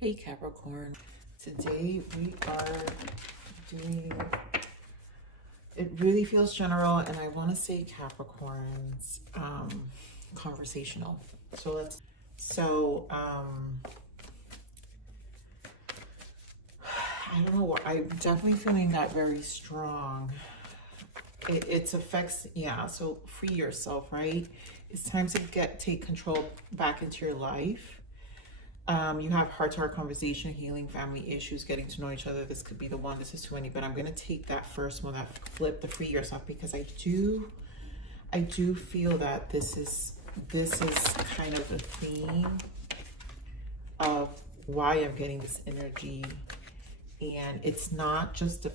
Hey Capricorn, today we are doing, it really feels general and I want to say Capricorn's conversational. I don't know, I'm definitely feeling that very strong. It affects, yeah, so free yourself, right? It's time to take control back into your life. You have heart-to-heart conversation, healing family issues, getting to know each other. This could be the one. This is too many, but I'm gonna take that first one, that flip, the free yourself, because I do feel that this is kind of the theme of why I'm getting this energy, and it's not just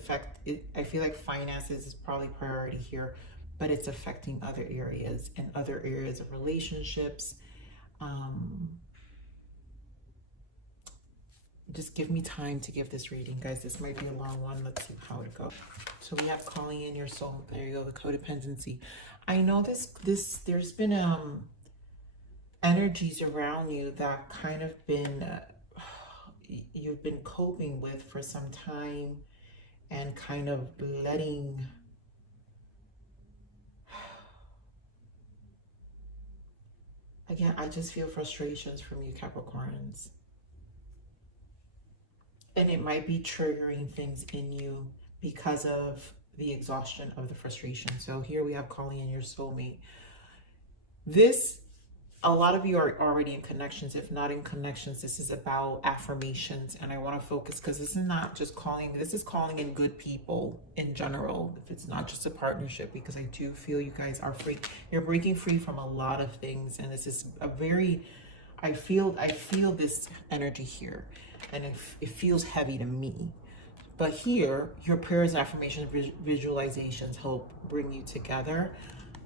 I feel like finances is probably priority here, but it's affecting other areas and other areas of relationships. Just give me time to give this reading, guys. This might be a long one. Let's see how it goes. So we have calling in your soul. There you go, the codependency. I know there's been energies around you that kind of been you've been coping with for some time, and kind of letting again, I just feel frustrations from you Capricorns. And it might be triggering things in you because of the exhaustion of the frustration. So here we have calling in your soulmate. A lot of you are already in connections. If not in connections, this is about affirmations. And I want to focus because this is not just calling. This is calling in good people in general. If it's not just a partnership, because I do feel you guys are free. You're breaking free from a lot of things. And this is a very, I feel this energy here. And it feels heavy to me. But here, your prayers, affirmations, visualizations help bring you together.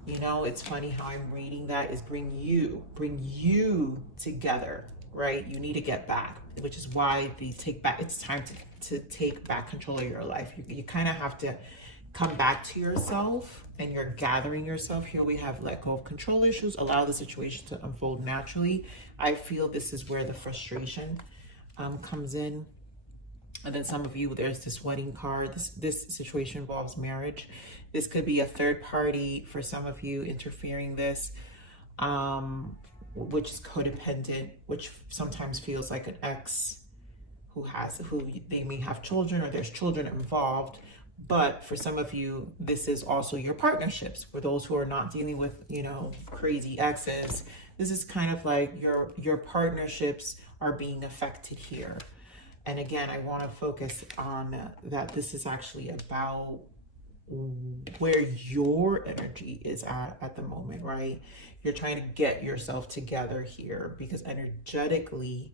You know, it's funny how I'm reading that is bring you together, right? You need to get back, which is why the take back, it's time to take back control of your life. You kind of have to come back to yourself, and you're gathering yourself. Here we have let go of control issues, allow the situation to unfold naturally. I feel this is where the frustration comes in. And then some of you, there's this wedding card. This situation involves marriage. This could be a third party for some of you interfering this, which is codependent, which sometimes feels like an ex who they may have children, or there's children involved. But for some of you, this is also your partnerships. For those who are not dealing with, you know, crazy exes, this is kind of like your partnerships are being affected here. And again, I want to focus on that this is actually about where your energy is at the moment, right? You're trying to get yourself together here, because energetically,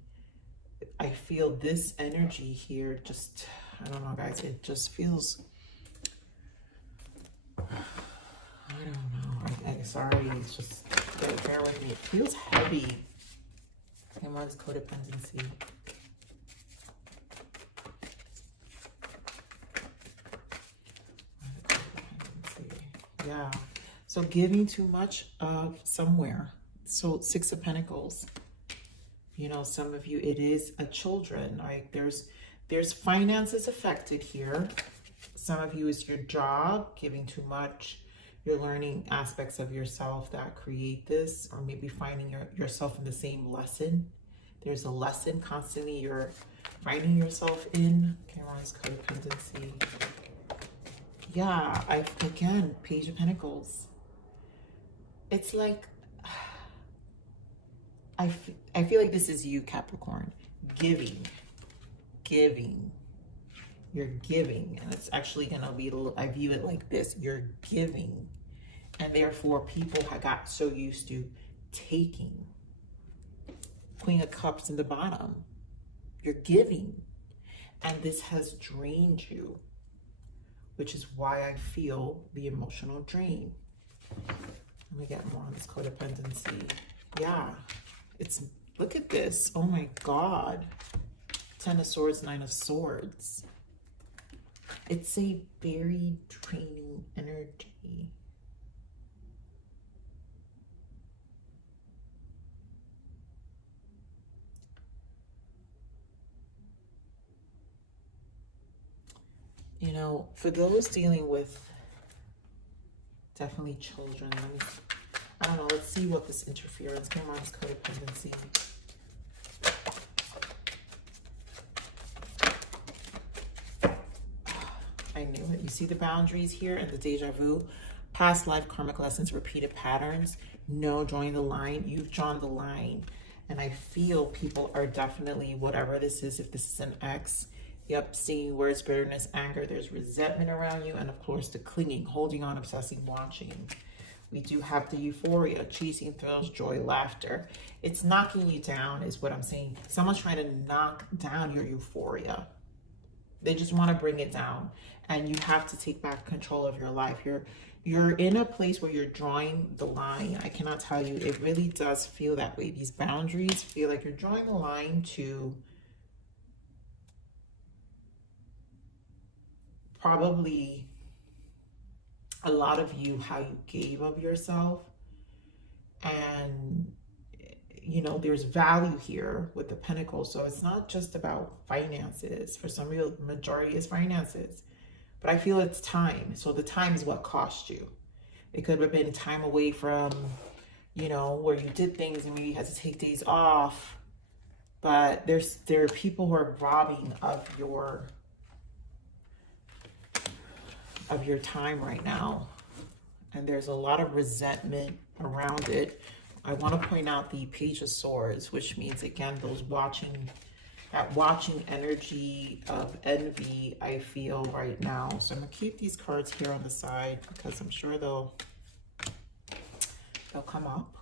I feel this energy here just, I don't know, guys, it just feels, I don't know, I'm sorry, it's just, bear with me. It feels heavy. And what is codependency? Yeah, so giving too much of somewhere. So 6 of Pentacles. You know, some of you, it is a children, right? There's finances affected here. Some of you is your job, giving too much. You're learning aspects of yourself that create this, or maybe finding yourself in the same lesson. There's a lesson constantly you're finding yourself in. Cameron's codependency. Yeah, again, Page of Pentacles. It's like, I feel like this is you, Capricorn. Giving. You're giving, and it's actually gonna be, I view it like this. You're giving, and therefore people have got so used to taking. Queen of Cups in the bottom. You're giving, and this has drained you, which is why I feel the emotional drain. Let me get more on this codependency. Yeah, look at this. Oh my God. 10 of Swords, 9 of Swords. It's a very draining energy. You know, for those dealing with definitely children, I don't know, let's see what this interference came on, this codependency. I knew it. You see the boundaries here and the deja vu, past life karmic lessons, repeated patterns. No, drawing the line. You've drawn the line. And I feel people are definitely, whatever this is, if this is an ex, yep, seeing words, bitterness, anger, there's resentment around you. And of course, the clinging, holding on, obsessing, watching. We do have the euphoria, chasing thrills, joy, laughter. It's knocking you down is what I'm saying. Someone's trying to knock down your euphoria. They just want to bring it down. And you have to take back control of your life. You're in a place where you're drawing the line. I cannot tell you, it really does feel that way. These boundaries feel like you're drawing the line to probably a lot of you, how you gave of yourself. And, you know, there's value here with the Pentacles. So it's not just about finances. For some of you, the majority is finances. But I feel it's time. So the time is what cost you. It could have been time away from, you know, where you did things and maybe you had to take days off. But there are people who are robbing of your time right now. And there's a lot of resentment around it. I want to point out the Page of Swords, which means, again, those that watching energy of envy, I feel right now. So I'm going to keep these cards here on the side because I'm sure they'll come up,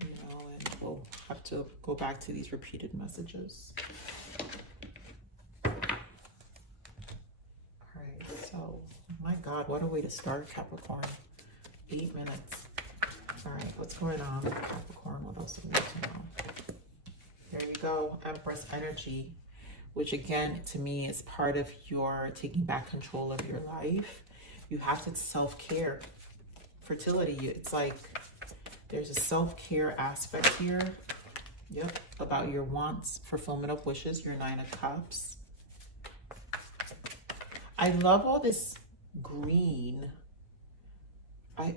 you know, and we'll have to go back to these repeated messages. All right, so, my God, what a way to start, Capricorn. 8 minutes. All right, what's going on with Capricorn? What else do we need to know? There you go, Empress energy, which again, to me, is part of your taking back control of your life. You have to self-care. Fertility, it's like there's a self-care aspect here. Yep, about your wants, fulfillment of wishes, your 9 of Cups. I love all this green. I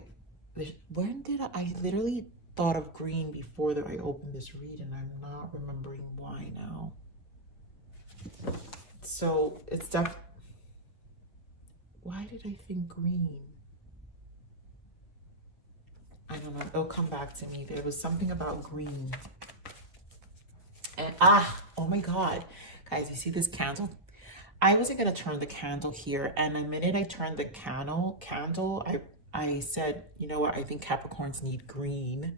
literally thought of green before that I opened this read, and I'm not remembering why now. So it's why did I think green? I don't know, it'll come back to me. There was something about green. And oh my God, guys, you see this candle? I wasn't gonna turn the candle here, and the minute I turned the candle, I said, you know what, I think Capricorns need green.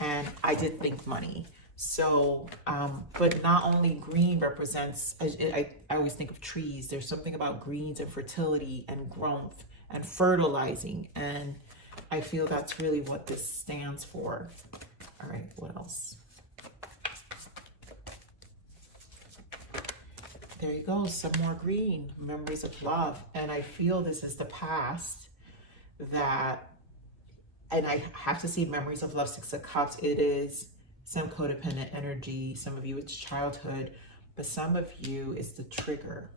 And I did think money. So, but not only green represents, I always think of trees. There's something about greens and fertility and growth and fertilizing. And I feel that's really what this stands for. All right, what else? There you go, some more green, memories of love. And I feel this is the past that, and I have to see memories of love, 6 of Cups. It is some codependent energy. Some of you, it's childhood, but some of you, it's the trigger.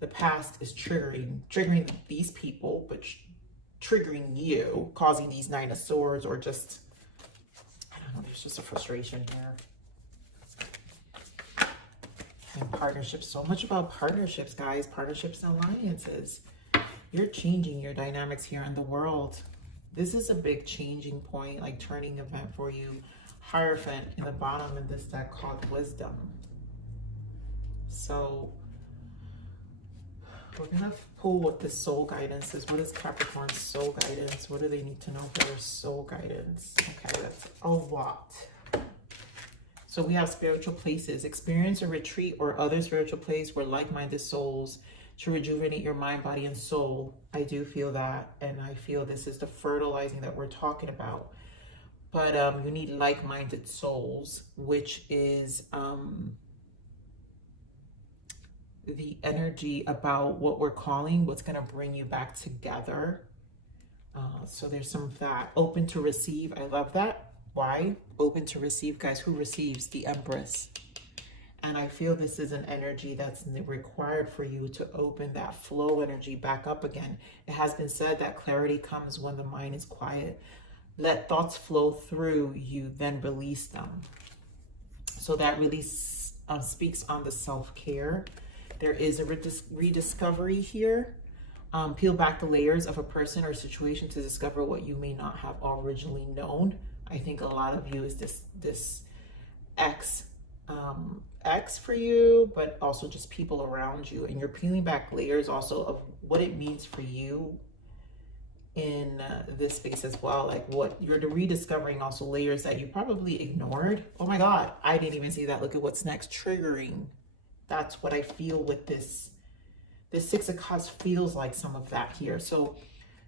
The past is triggering these people, but triggering you, causing these 9 of Swords, or just, I don't know, there's just a frustration here. And partnerships, so much about partnerships, guys, partnerships and alliances. You're changing your dynamics here in the world. This is a big changing point, like turning event for you. Hierophant in the bottom in this deck called Wisdom. So we're gonna pull what this soul guidance is. What is Capricorn's soul guidance? What do they need to know for their soul guidance? Okay, that's a lot. So we have spiritual places. Experience a retreat or other spiritual place where like-minded souls to rejuvenate your mind, body, and soul. I do feel that, and I feel this is the fertilizing that we're talking about. But you need like-minded souls, which is the energy about what we're calling, what's going to bring you back together. So there's some of that. Open to receive. I love that. Why? Open to receive, guys. Who receives? The Empress. And I feel this is an energy that's required for you to open that flow energy back up again. It has been said that clarity comes when the mind is quiet. Let thoughts flow through you, then release them. So that release speaks on the self-care. There is a rediscovery here. Peel back the layers of a person or situation to discover what you may not have originally known. I think a lot of you is this ex for you, but also just people around you, and you're peeling back layers also of what it means for you in this space as well. Like what you're rediscovering, also layers that you probably ignored. Oh my God, I didn't even see that. Look at what's next. Triggering. That's what I feel with this. This Six of Cups feels like some of that here. So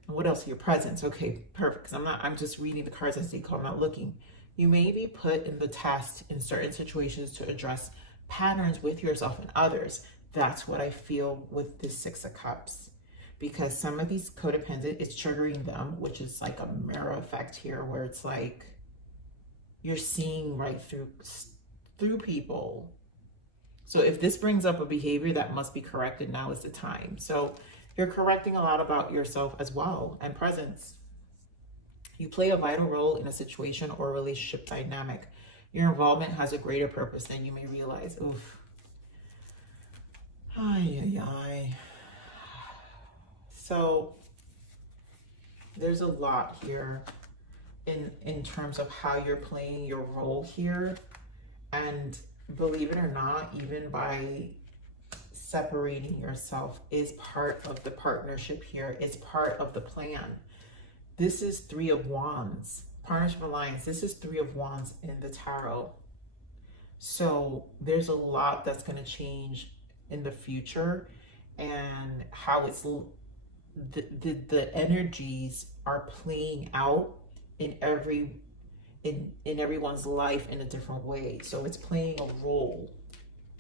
what else? Your presence. Okay, perfect. Because I'm just reading the cards as they come. I'm not looking. You may be put in the test in certain situations to address patterns with yourself and others. That's what I feel with this Six of Cups. Because some of these codependent, it's triggering them, which is like a mirror effect here, where it's like you're seeing right through people. So if this brings up a behavior that must be corrected, now is the time. So you're correcting a lot about yourself as well, and presence. You play a vital role in a situation or relationship dynamic. Your involvement has a greater purpose than you may realize. Oof. Ay, ay, ay. So there's a lot here in terms of how you're playing your role here. And believe it or not, even by separating yourself is part of the partnership here. It's part of the plan. This is Three of Wands. Partnership alliance. This is Three of Wands in the tarot. So there's a lot that's going to change in the future, and how it's the energies are playing out in everyone's life in a different way. So it's playing a role.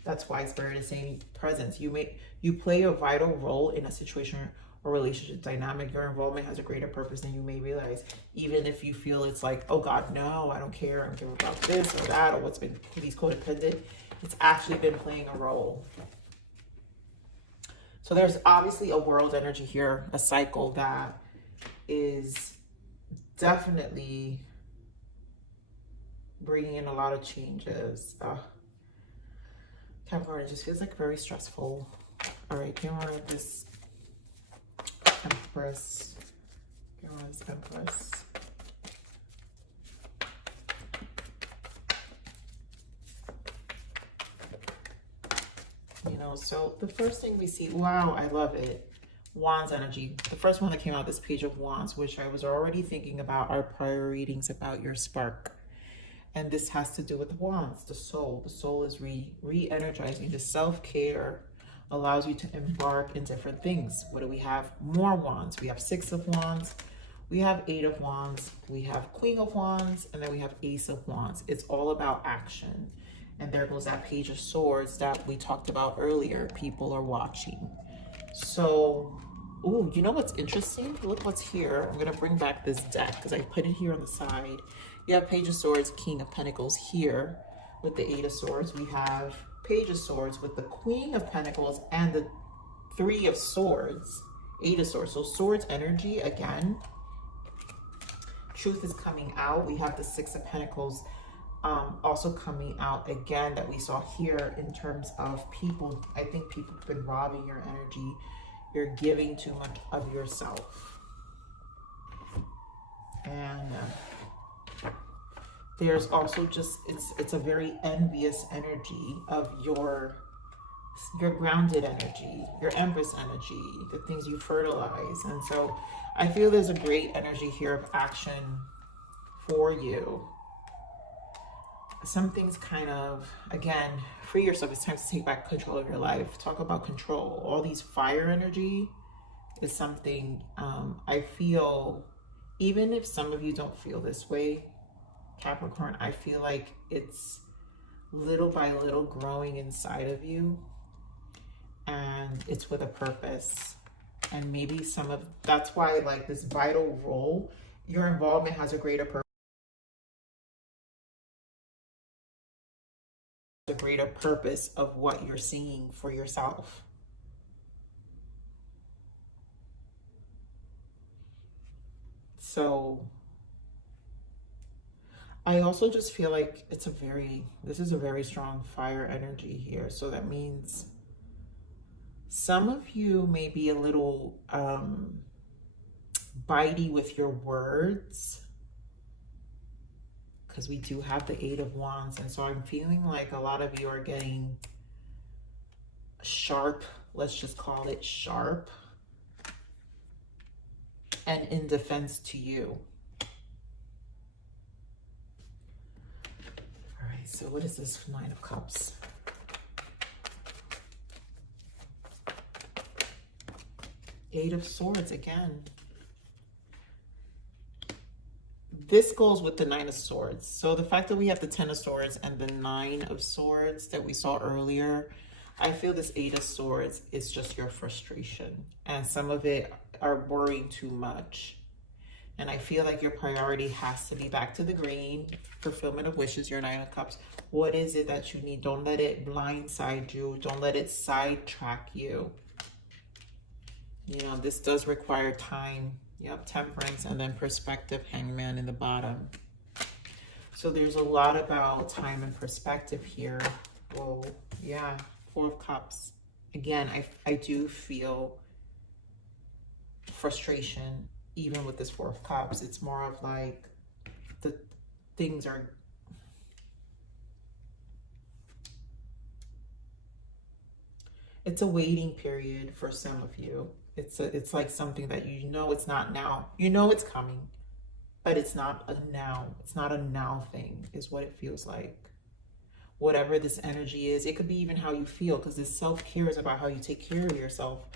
That's why Spirit is saying presence. You play a vital role in a situation or relationship dynamic. Your involvement has a greater purpose than you may realize. Even if you feel it's like, oh God, no, I don't care. I don't care about this or that or what's been these codependent. It's actually been playing a role. So there's obviously a world energy here, a cycle that is definitely bringing in a lot of changes. Capricorn, it just feels like very stressful. All right, camera, this Empress. Camera, this Empress. You know, so the first thing we see, wow, I love it. Wands energy. The first one that came out, this Page of Wands, which I was already thinking about our prior readings about your spark. And this has to do with the wands, the soul. The soul is re-energizing. The self-care allows you to embark in different things. What do we have? More wands. We have Six of Wands. We have Eight of Wands. We have Queen of Wands. And then we have Ace of Wands. It's all about action. And there goes that Page of Swords that we talked about earlier. People are watching. So, ooh, you know what's interesting? Look what's here. I'm going to bring back this deck because I put it here on the side. You have Page of Swords, King of Pentacles here with the Eight of Swords. We have Page of Swords with the Queen of Pentacles and the Three of Swords, Eight of Swords. So swords energy again. Truth is coming out. We have the Six of Pentacles also coming out again that we saw here in terms of people. I think people have been robbing your energy. You're giving too much of yourself. And there's also just, it's a very envious energy of your grounded energy, your Empress energy, the things you fertilize. And so I feel there's a great energy here of action for you. Some things kind of, again, free yourself. It's time to take back control of your life. Talk about control. All these fire energy is something I feel, even if some of you don't feel this way, Capricorn, I feel like it's little by little growing inside of you, and it's with a purpose. And maybe that's why, like, this vital role, your involvement has a greater purpose. the greater purpose of what you're seeing for yourself. So I also just feel like this is a very strong fire energy here. So that means some of you may be a little bitey with your words, because we do have the Eight of Wands. And so I'm feeling like a lot of you are getting sharp, let's just call it sharp, and in defense to you. All right, so what is this Nine of Cups? Eight of Swords again. This goes with the Nine of Swords. So the fact that we have the Ten of Swords and the Nine of Swords that we saw earlier, I feel this Eight of Swords is just your frustration. And some of it are worrying too much. And I feel like your priority has to be back to the green. Fulfillment of wishes, your Nine of Cups. What is it that you need? Don't let it blindside you. Don't let it sidetrack you. You know, this does require time. Yep, Temperance, and then perspective, Hangman in the bottom. So there's a lot about time and perspective here. Whoa, yeah, Four of Cups. Again, I do feel frustration even with this Four of Cups. It's more of like the things are... It's a waiting period for some of you. It's like something that you know it's not now. You know it's coming, but it's not a now. It's not a now thing is what it feels like. Whatever this energy is, it could be even how you feel, because this self-care is about how you take care of yourself.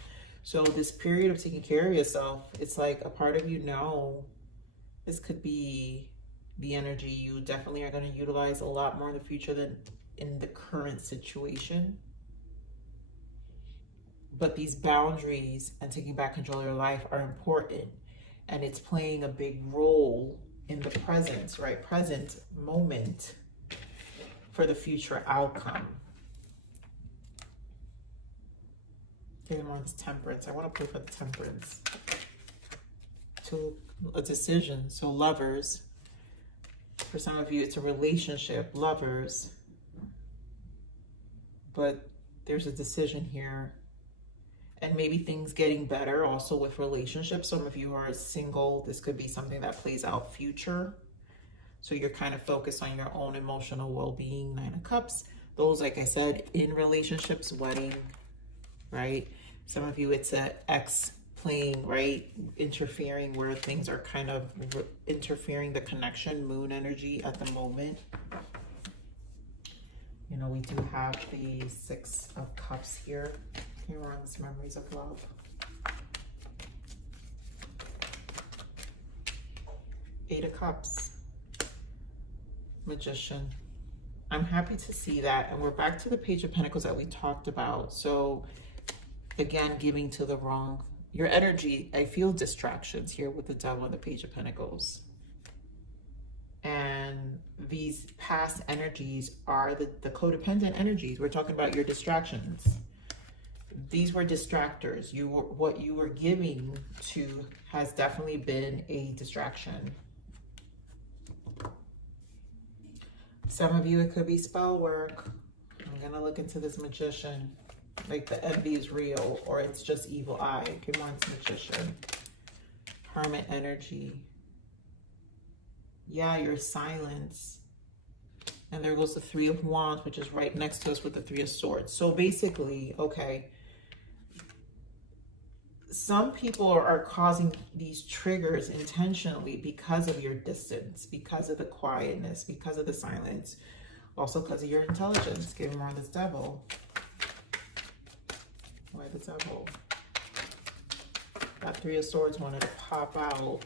So this period of taking care of yourself, it's like a part of you know this could be the energy you definitely are going to utilize a lot more in the future than in the current situation. But these boundaries and taking back control of your life are important. And it's playing a big role in the present, right? Present moment for the future outcome. Okay, more this Temperance. I want to pray for the Temperance. To a decision. So Lovers. For some of you, it's a relationship. Lovers. But there's a decision here. And maybe things getting better also with relationships. Some of you are single. This could be something that plays out future. So you're kind of focused on your own emotional well-being. Nine of Cups. Those, like I said, in relationships, wedding, right? Some of you, it's an ex playing, right? Interfering, where things are kind of interfering the connection. Moon energy at the moment. You know, we do have the Six of Cups here. Here are these memories of love. Eight of Cups. Magician. I'm happy to see that. And we're back to the Page of Pentacles that we talked about. So again, giving to the wrong. Your energy, I feel distractions here with the Devil and the Page of Pentacles. And these past energies are the codependent energies. We're talking about your distractions. These were distractors. What you were giving to has definitely been a distraction. Some of you, it could be spell work. I'm going to look into this Magician. Like the envy is real, or it's just evil eye. Come on, it's Magician. Hermit energy. Yeah, your silence. And there goes the Three of Wands, which is right next to us with the Three of Swords. So basically, okay, some people are causing these triggers intentionally because of your distance, because of the quietness, because of the silence, also because of your intelligence. Give more of this Devil. Why the Devil? That Three of Swords wanted to pop out.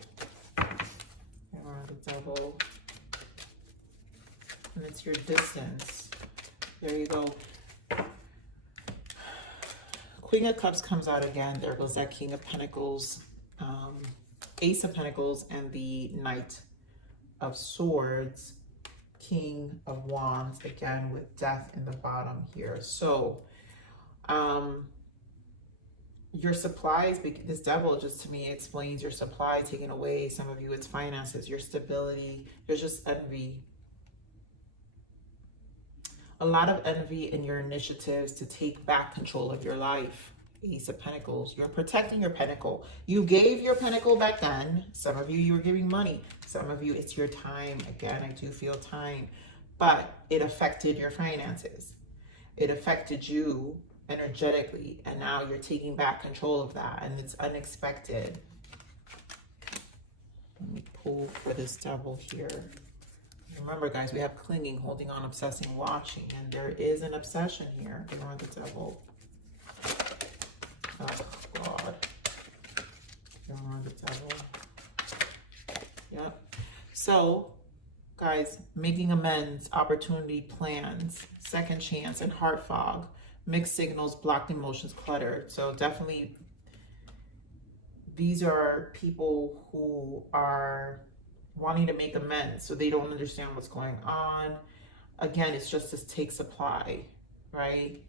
Give more of the Devil. And it's your distance. There you go. Queen of Cups comes out again. There goes that King of Pentacles, Ace of Pentacles, and the Knight of Swords. King of Wands, again, with death in the bottom here. So, your supplies, this devil just to me explains your supply taken away. Some of you, it's finances, your stability. There's just envy. A lot of envy in your initiatives to take back control of your life. Ace of Pentacles. You're protecting your pentacle. You gave your pentacle back then. Some of you, you were giving money. Some of you, it's your time. Again, I do feel time. But it affected your finances. It affected you energetically. And now you're taking back control of that. And it's unexpected. Let me pull for this devil here. Remember, guys, we have clinging, holding on, obsessing, watching. And there is an obsession here. Ignore the devil. Oh, God. Ignore the devil. Yep. So, guys, making amends, opportunity, plans, second chance, and heart fog. Mixed signals, blocked emotions, cluttered. So definitely, these are people who are wanting to make amends, so they don't understand what's going on. Again, it's just this take supply, right?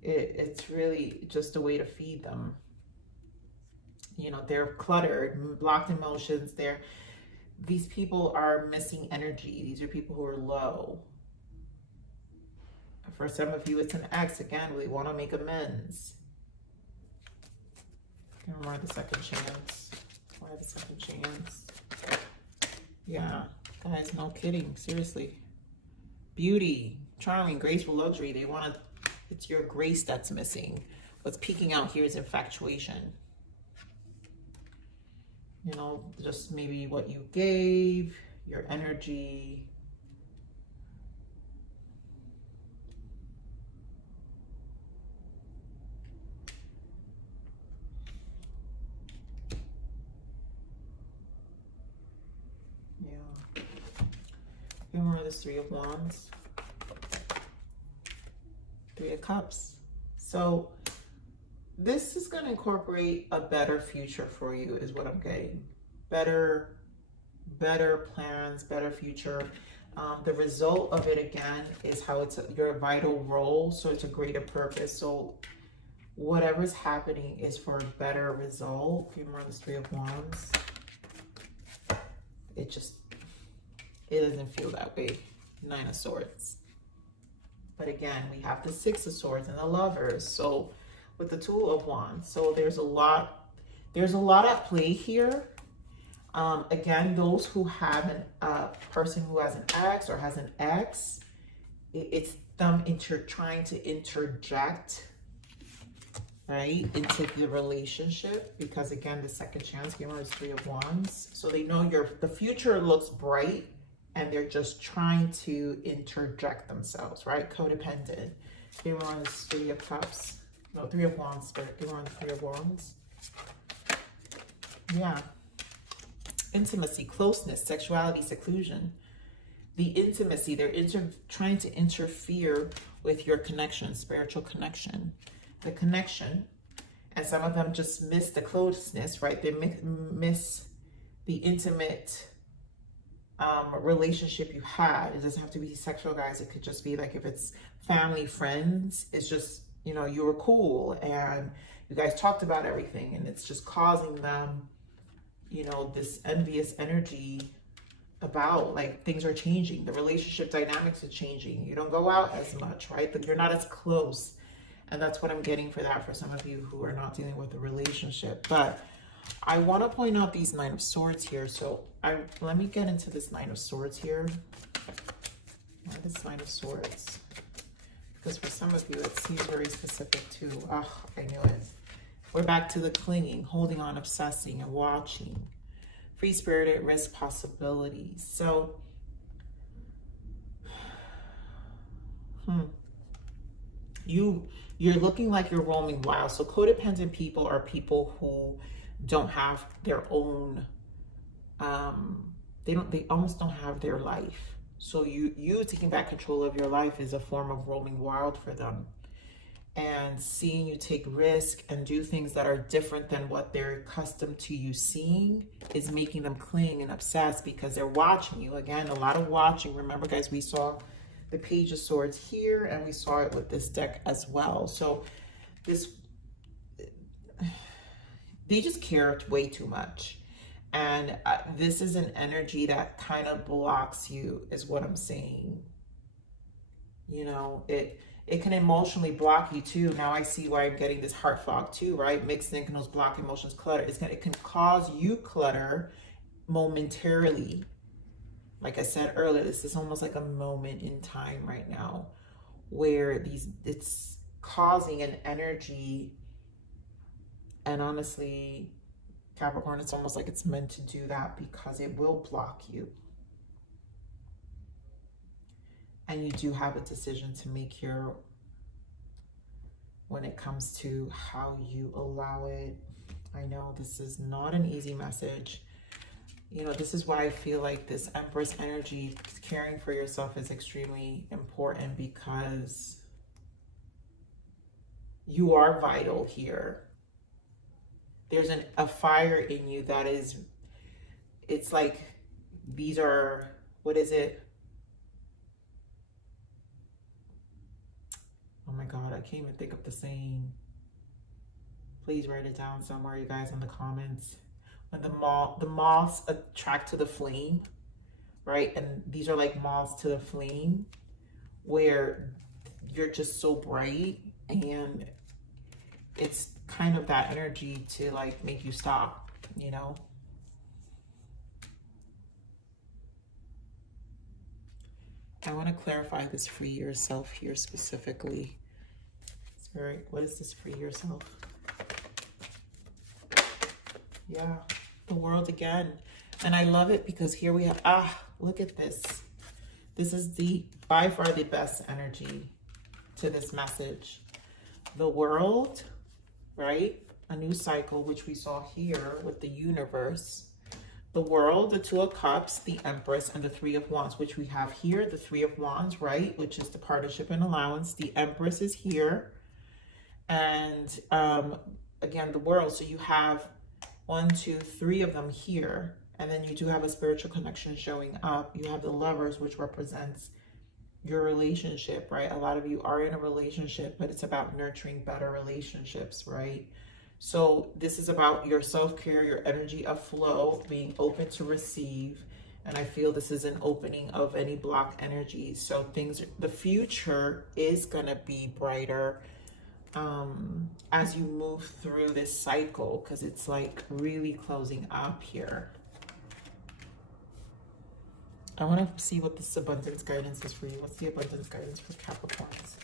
It's really just a way to feed them. You know, they're cluttered, blocked emotions. These people are missing energy. These are people who are low. For some of you, it's an ex. Again, we want to make amends. Why the second chance? Why the second chance? Yeah, guys, no kidding. Seriously. Beauty, charming, graceful, luxury. They want to, it's your grace that's missing. What's peeking out here is infatuation. You know, just maybe what you gave, your energy. Remember this Three of Wands, Three of Cups. So this is going to incorporate a better future for you is what I'm getting. Better plans, better future. The result of it, again, is how it's your vital role. So it's a greater purpose. So whatever's happening is for a better result. Remember this Three of Wands. It doesn't feel that way. Nine of Swords. But again, we have the Six of Swords and the Lovers. So with the Two of Wands. So there's a lot at play here. Again, those who have a person who has an ex or has an ex, it's them trying to interject, right, into the relationship. Because again, the second chance, give us Three of Wands. So they know the future looks bright. And they're just trying to interject themselves, right? Codependent. They were on the Three of Cups. No, Three of Wands, but they were on the Three of Wands. Yeah. Intimacy, closeness, sexuality, seclusion. The intimacy, they're trying to interfere with your connection, spiritual connection. The connection. And some of them just miss the closeness, right? They miss the intimate relationship you had. It doesn't have to be sexual, guys. It could just be like if it's family, friends. It's just, you know, you were cool and you guys talked about everything, and it's just causing them, you know, this envious energy about like things are changing. The relationship dynamics are changing. You don't go out as much, right? But you're not as close. And that's what I'm getting for that for some of you who are not dealing with a relationship. But I want to point out these Nine of Swords here. So let me get into this Nine of Swords here. Why this Nine of Swords? Because for some of you, it seems very specific too. Oh, I knew it. We're back to the clinging, holding on, obsessing, and watching. Free-spirited, risk, possibilities. So, you're looking like you're roaming wild. So codependent people are people who don't have their own, they almost don't have their life. So you taking back control of your life is a form of roaming wild for them. and seeing you take risk and do things that are different than what they're accustomed to you seeing is making them cling and obsess because they're watching you. Again, a lot of watching. Remember, guys, we saw the Page of Swords here, and we saw it with this deck as well. So they just care way too much. And this is an energy that kind of blocks you, is what I'm saying. You know, it can emotionally block you too. Now I see why I'm getting this heart fog too, right? Mixed signals, block emotions, clutter. It can cause you clutter momentarily. Like I said earlier, this is almost like a moment in time right now where it's causing an energy. And honestly, Capricorn, it's almost like it's meant to do that because it will block you. And you do have a decision to make here when it comes to how you allow it. I know this is not an easy message. You know, this is why I feel like this Empress energy, caring for yourself, is extremely important because you are vital here. There's a fire in you that is, it's like, these are, what is it? Oh my God, I can't even think of the saying. Please write it down somewhere, you guys, in the comments. When the moths attract to the flame, right? And these are like moths to the flame, where you're just so bright, and it's kind of that energy to like make you stop, you know? I want to clarify this free yourself here specifically. Spirit, what is this free yourself? Yeah, the World again. And I love it because here we have, look at this. This is by far the best energy to this message. The World, right? A new cycle, which we saw here with the universe. The World, the Two of Cups, the Empress, and the Three of Wands, which we have here. The Three of Wands, right? Which is the partnership and allowance. The Empress is here. And again, the World. So you have 1, 2, 3 of them here. And then you do have a spiritual connection showing up. You have the Lovers, which represents your relationship, right? A lot of you are in a relationship, but it's about nurturing better relationships, right? So this is about your self-care, your energy of flow, being open to receive. And I feel this is an opening of any blocked energies. So the future is gonna be brighter as you move through this cycle, because it's like really closing up here. I want to see what this abundance guidance is for you. What's the abundance guidance for Capricorns?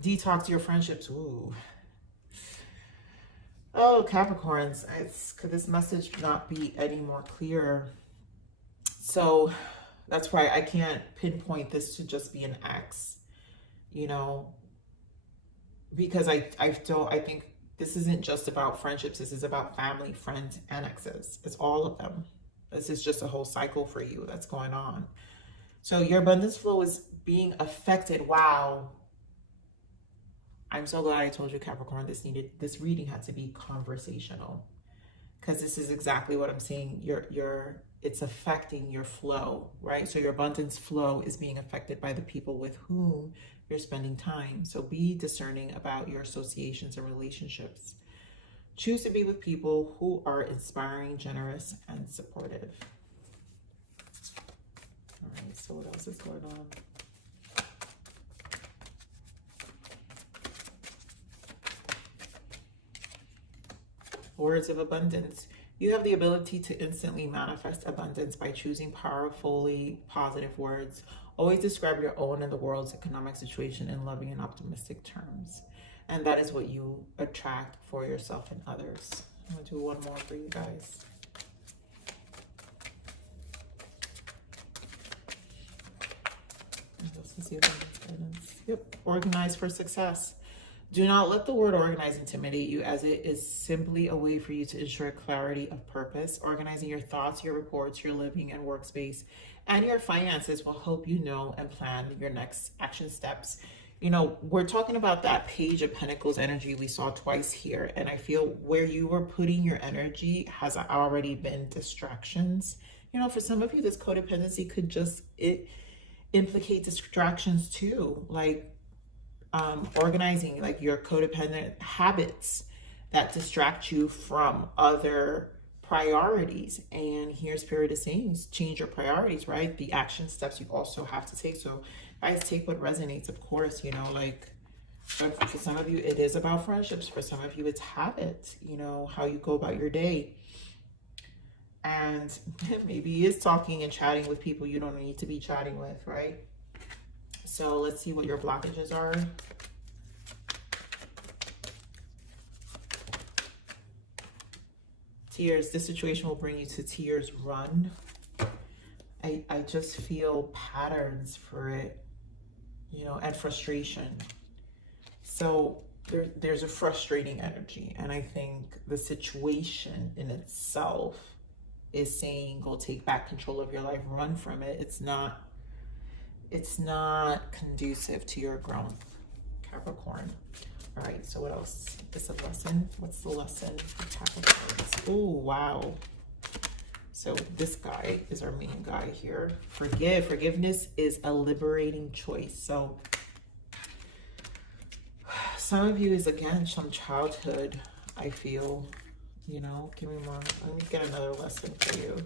Detox your friendships. Ooh. Oh, Capricorns. Could this message not be any more clear? So that's why I can't pinpoint this to just be an ex, you know, because I think this isn't just about friendships. This is about family, friends, and exes. It's all of them. This is just a whole cycle for you that's going on. So your abundance flow is being affected. Wow. I'm so glad I told you, Capricorn, this reading had to be conversational, because this is exactly what I'm saying. It's affecting your flow, right? So your abundance flow is being affected by the people with whom you're spending time. So be discerning about your associations and relationships. Choose to be with people who are inspiring, generous, and supportive. All right, so what else is going on? Words of abundance. You have the ability to instantly manifest abundance by choosing powerfully positive words. Always describe your own and the world's economic situation in loving and optimistic terms. And that is what you attract for yourself and others. I'm gonna do one more for you guys. This is the abundance guidance. Yep, organize for success. Do not let the word organize intimidate you, as it is simply a way for you to ensure clarity of purpose. Organizing your thoughts, your reports, your living and workspace, and your finances will help you know and plan your next action steps. You know, we're talking about that Page of Pentacles energy we saw twice here. And I feel where you were putting your energy has already been distractions. You know, for some of you, this codependency could just implicate distractions too. Like organizing like your codependent habits that distract you from other priorities. And here Spirit is saying, change your priorities, right? The action steps you also have to take. So guys, take what resonates, of course. You know, like for some of you, it is about friendships. For some of you, it's habits, you know, how you go about your day. And maybe it's talking and chatting with people you don't need to be chatting with, right? So let's see what your blockages are. Tears. This situation will bring you to tears. Run. I just feel patterns for it, you know, and frustration. So there's a frustrating energy. And I think the situation in itself is saying, go take back control of your life, run from it. It's not conducive to your growth, Capricorn. All right, so what else is a lesson? What's the lesson for Capricorn? Oh, wow. So this guy is our main guy here. Forgiveness is a liberating choice. So some of you is, again, some childhood, I feel, you know. Give me more. Let me get another lesson for you.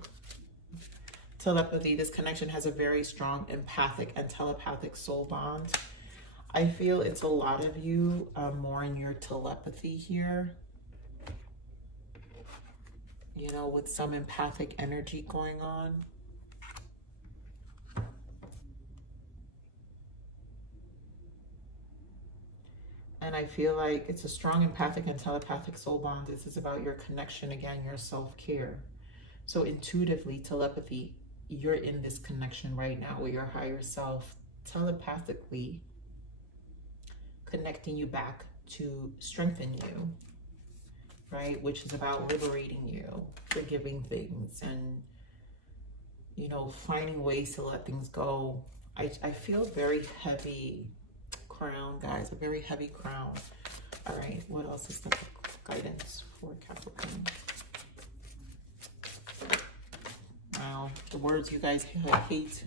Telepathy. This connection has a very strong empathic and telepathic soul bond. I feel it's a lot of you more in your telepathy here. You know, with some empathic energy going on. And I feel like it's a strong empathic and telepathic soul bond. This is about your connection, again, your self-care. So intuitively, telepathy, you're in this connection right now with your higher self, telepathically connecting you back to strengthen you, right? Which is about liberating you, forgiving things, and, you know, finding ways to let things go. I feel very heavy crown, guys, a very heavy crown. All right, what else is the guidance for Capricorn? Wow, the words you guys hate.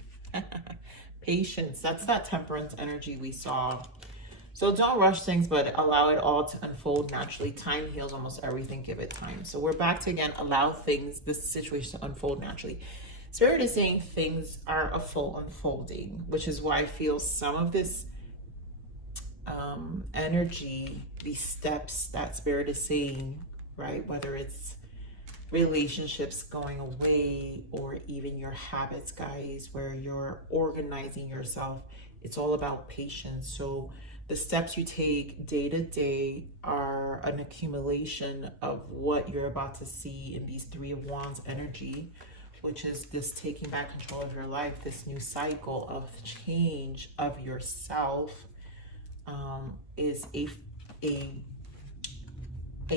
Patience. That's that temperance energy we saw. So don't rush things, but allow it all to unfold naturally. Time heals almost everything. Give it time. So we're back to, again, allow things, this situation to unfold naturally. Spirit is saying things are a full unfolding, which is why I feel some of this energy, these steps that Spirit is saying, right? Whether it's relationships going away or even your habits, guys, where you're organizing yourself. It's all about patience. So the steps you take day to day are an accumulation of what you're about to see in these Three of Wands energy, which is this taking back control of your life, this new cycle of change of yourself, is a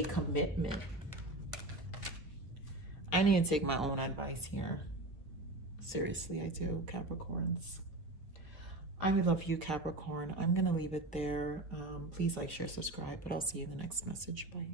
commitment. I need to take my own advice here. Seriously, I do, Capricorns. I love you, Capricorn. I'm going to leave it there. Please like, share, subscribe, but I'll see you in the next message. Bye.